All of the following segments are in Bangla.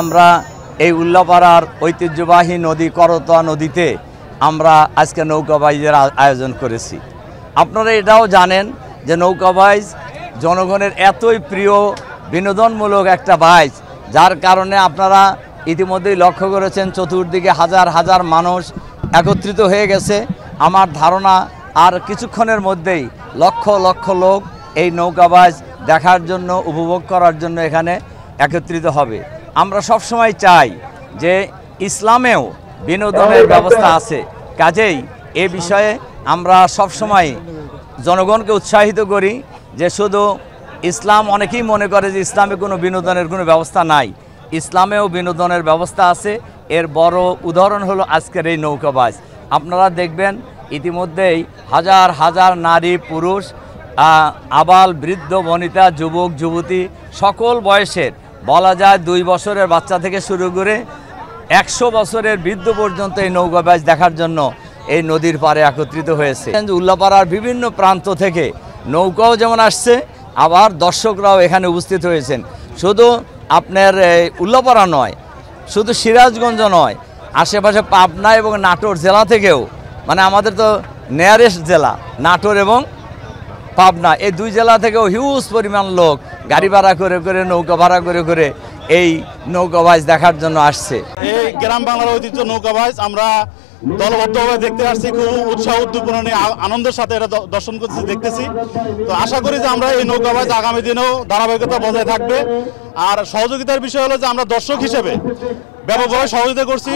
আমরা এই উল্লাপাড়ার ঐতিহ্যবাহী নদী করতোয়া নদীতে আমরা আজকে নৌকাবাইজের আয়োজন করেছি। আপনারা এটাও জানেন যে নৌকাবাইজ জনগণের এতই প্রিয় বিনোদনমূলক একটা বাইচ, যার কারণে আপনারা ইতিমধ্যেই লক্ষ্য করেছেন চতুর্দিকে হাজার হাজার মানুষ একত্রিত হয়ে গেছে। আমার ধারণা আর কিছুক্ষণের মধ্যেই লক্ষ লক্ষ লোক এই নৌকাবাইজ দেখার জন্য, উপভোগ করার জন্য এখানে একত্রিত হবে। আমরা সবসময় চাই যে ইসলামেও বিনোদনের ব্যবস্থা আছে, কাজেই এ বিষয়ে আমরা সবসময় জনগণকে উৎসাহিত করি যে শুধু ইসলাম, অনেকেই মনে করে যে ইসলামে কোনো বিনোদনের কোনো ব্যবস্থা নাই, ইসলামেও বিনোদনের ব্যবস্থা আছে। এর বড় উদাহরণ হলো আজকের এই নৌকাবাজ। আপনারা দেখবেন ইতিমধ্যেই হাজার হাজার নারী পুরুষ, আবাল বৃদ্ধ বনিতা, যুবক যুবতী, সকল বয়সের, বলা যায় 2 বছরের বাচ্চা থেকে শুরু করে 100 বছরের বৃদ্ধ পর্যন্ত এই নৌকাবাজ দেখার জন্য এই নদীর পাড়ে একত্রিত হয়েছে। উল্লাপাড়ার বিভিন্ন প্রান্ত থেকে নৌকাও যেমন আসছে, আবার দর্শকরাও এখানে উপস্থিত হয়েছেন। শুধু আপনার উল্লাপাড়া নয়, শুধু সিরাজগঞ্জ নয়, আশেপাশে পাবনা এবং নাটোর জেলা থেকেও, মানে আমাদের তো নিয়ারেস্ট জেলা নাটোর এবং পাবনা, এই 2 জেলা থেকেও হিউজ পরিমাণ লোক গাড়ি ভাড়া করে করে, নৌকা ভাড়া করে করে এই নৌকাবাজ দেখার জন্য আসছে। এই গ্রাম বাংলার ঐতিহ্য নৌকাবাজ আমরা দলবদ্ধভাবে দেখতে আসছি, খুব উৎসাহ উদ্দীপনা নিয়ে আনন্দের সাথে এটা দর্শন করছি, দেখতেছি। তো আশা করি যে আমরা এই নৌকাবাজ আগামী দিনেও ধারাবাহিকতা বজায় থাকবে। আর সহযোগিতার বিষয় হলো যে আমরা দর্শক হিসেবে ব্যাপকভাবে সহযোগিতা করছি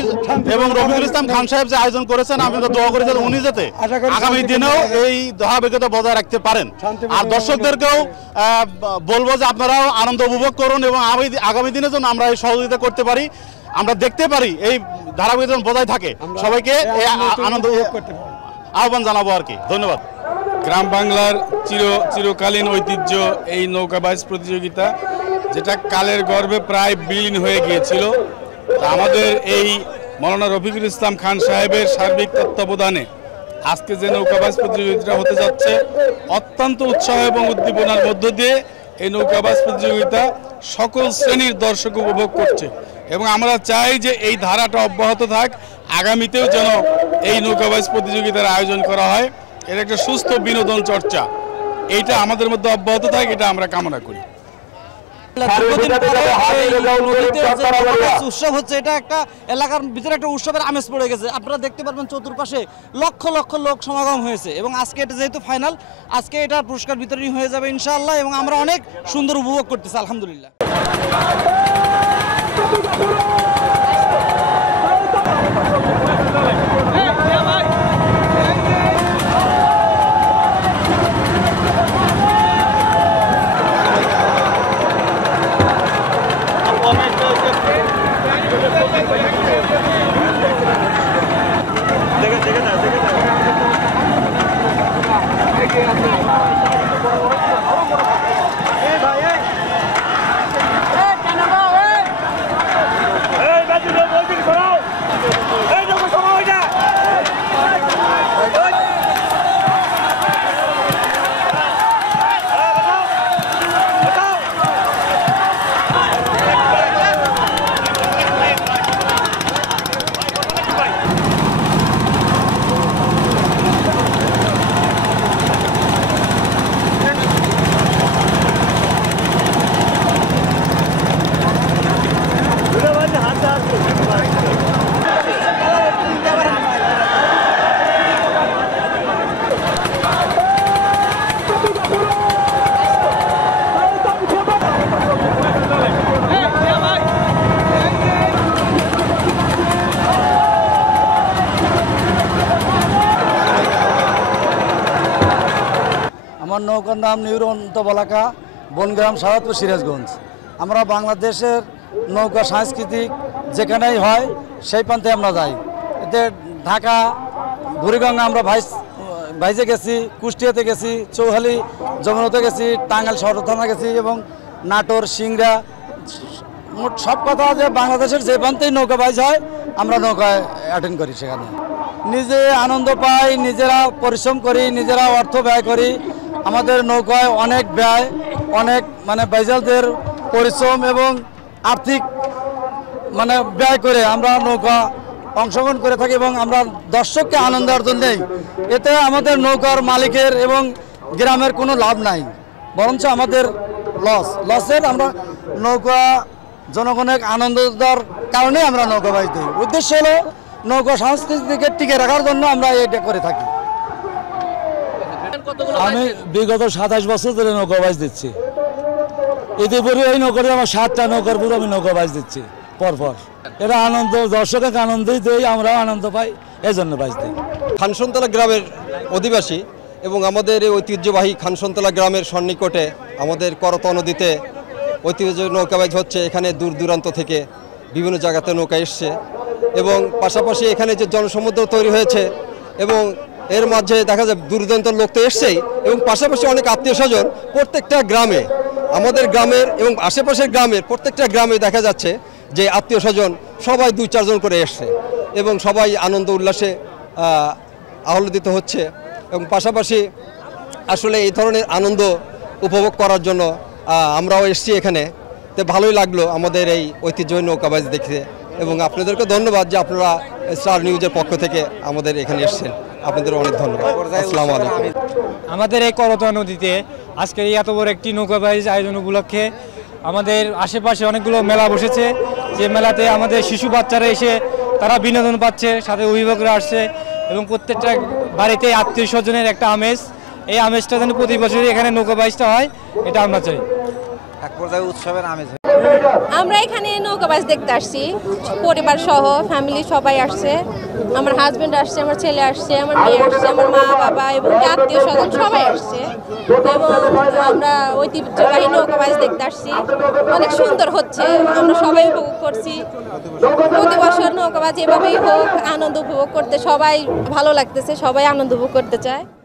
এবং রফিকুল ইসলাম খান সাহেব যে আয়োজন করেছেন, আমি তো দোয়া করি যাতে উনি যাতে আগামী দিনেও এই ধারাবাহিকতা বজায় রাখতে পারেন। আর দর্শকদেরকেও বলবো যে আপনারাও আনন্দ উপভোগ করুন এবং আগামী দিনের জন্য আমরা এই সহযোগিতা করতে পারি, আমরা দেখতে পারি এই ধারাবাহিকতা বজায় থাকে, সবাইকে আনন্দ আহ্বান জানাবো আর কি। ধন্যবাদ। গ্রাম বাংলার চিরকালীন ঐতিহ্য এই নৌকাবাজ প্রতিযোগিতা, যেটা কালের গর্ভে প্রায় বিলীন হয়ে গিয়েছিল, আমাদের এই মৌলানা রফিকুল ইসলাম খান সাহেবের সার্বিক তত্ত্বাবধানে আজকে যে নৌকাবাজ প্রতিযোগিতা হতে যাচ্ছে, অত্যন্ত উৎসাহ এবং উদ্দীপনার মধ্য দিয়ে এই নৌকাবাজ প্রতিযোগিতা সকল শ্রেণীর দর্শক উপভোগ করছে এবং আমরা চাই যে এই ধারাটা অব্যাহত থাক, আগামীতেও যেন এই নৌকাবাজ প্রতিযোগিতার আয়োজন করা হয়। এর একটা সুস্থ বিনোদন চর্চা এইটা আমাদের মধ্যে অব্যাহত থাক, এটা আমরা কামনা করি। উৎসব হচ্ছে, এটা একটা এলাকার ভিতরে একটা উৎসবের আমেজ পড়ে গেছে। আপনারা দেখতে পারবেন চতুর্পাশে লক্ষ লক্ষ লোক সমাগম হয়েছে এবং আজকে এটা যেহেতু ফাইনাল, আজকে এটা পুরস্কার বিতরণী হয়ে যাবে ইনশাআল্লাহ এবং আমরা অনেক সুন্দর উপভোগ করতেছি আলহামদুলিল্লাহ। আমার নৌকার নাম নিউরন্ত বলাকা, বনগ্রাম, সাহাদপুর, সিরাজগঞ্জ। আমরা বাংলাদেশের নৌকা সাংস্কৃতিক যেখানেই হয় সেই প্রান্তে আমরা যাই। এতে ঢাকা, বুড়িগঙ্গা আমরা ভাইজে গেছি, কুষ্টিয়াতে গেছি, চৌহালি যমুনাতে গেছি, টাঙ্গাইল শহর থানা গেছি এবং নাটোর, সিংড়া, মোট সব কথা যে বাংলাদেশের যে প্রান্তেই নৌকা বাইজ হয় আমরা নৌকায় অ্যাটেন্ড করি। সেখানে নিজে আনন্দ পাই, নিজেরা পরিশ্রম করি, নিজেরা অর্থ ব্যয় করি। আমাদের নৌকায় অনেক ব্যয়, অনেক মানে বাইজালদের পরিশ্রম এবং আর্থিক মানে ব্যয় করে আমরা নৌকা অংশগ্রহণ করে থাকি এবং আমরা দর্শককে আনন্দ দেওয়ার জন্যই। এতে আমাদের নৌকার মালিকের এবং গ্রামের কোনো লাভ নাই, বরঞ্চ আমাদের লসের। আমরা নৌকা জনগণের আনন্দ দেওয়ার কারণে আমরা নৌকাবাজ দিই। উদ্দেশ্য হলো নৌকা সংস্কৃতিকে টিকে রাখার জন্য আমরা এটা করে থাকি। আমি বিগত 27 বছর ধরে নৌকাবাজ দিচ্ছি। ইতিপূর্বে এই নৌকাতে আমার 7টা নৌকার পুরো আমি নৌকাবাজ দিচ্ছি পরপর। এটা আনন্দ, দর্শকের আনন্দই দেই, আমরাও আনন্দ পাই, এই জন্য বাজ দিই। খানসনতলা গ্রামের অধিবাসী এবং আমাদের এই ঐতিহ্যবাহী খানসনতলা গ্রামের সন্নিকটে আমাদের করতোয়া নদীতে ঐতিহ্য নৌকাবাজ হচ্ছে। এখানে দূর দূরান্ত থেকে বিভিন্ন জায়গাতে নৌকা এসছে এবং পাশাপাশি এখানে যে জনসমুদ্র তৈরি হয়েছে এবং এর মাঝে দেখা যায় দূর দূরান্তের লোক তো এসছেই এবং পাশাপাশি অনেক আত্মীয় স্বজন প্রত্যেকটা গ্রামে, আমাদের গ্রামের এবং আশেপাশের গ্রামের প্রত্যেকটা গ্রামে দেখা যাচ্ছে যে আত্মীয় স্বজন সবাই 2-4 জন করে এসছে এবং সবাই আনন্দ উল্লাসে আহ্লাদিত হচ্ছে। এবং পাশাপাশি আসলে এই ধরনের আনন্দ উপভোগ করার জন্য আমরাও এসছি এখানে। তো ভালোই লাগলো আমাদের এই ঐতিহ্যবাহী নৌকাবাজ দেখতে এবং আপনাদেরকে ধন্যবাদ যে আপনারা স্টার নিউজের পক্ষ থেকে আমাদের এখানে এসেছেন। আপনাদের অনেক ধন্যবাদ। আসসালামু আলাইকুম। আমাদের এই করতোয়া নদীতে আজকের এই এত বড় একটি নৌকাবাজ আয়োজন উপলক্ষে আমাদের আশেপাশে অনেকগুলো মেলা বসেছে, যে মেলাতে আমাদের শিশু বাচ্চারা এসে তারা বিনোদন পাচ্ছে, সাথে অভিভাবকরা আসছে এবং প্রত্যেকটা বাড়িতে আত্মীয় স্বজনের একটা আমেজ। এই আমেজটা যেন প্রতি বছরই এখানে নৌকাবাজটা হয়, এটা আমরা চাই। এক পর্যায়ে উৎসবের আমেজ। আমরা এখানে নৌকাবাজ দেখতে আসছি, পরিবার সহ ফ্যামিলি সবাই আসছে। আমার হাজবেন্ড আসছে, আমার ছেলে আসছে, আমার মেয়ে আসছে, আমার মা বাবা এবং আত্মীয় স্বজন সবাই আসছে এবং আমরা ঐতিহ্যবাহী নৌকাবাজ দেখতে আসছি। অনেক সুন্দর হচ্ছে, আমরা সবাই উপভোগ করছি। প্রতি বছর নৌকাবাজ এভাবেই হোক, আনন্দ উপভোগ করতে সবাই ভালো লাগতেছে, সবাই আনন্দ উপভোগ করতে চায়।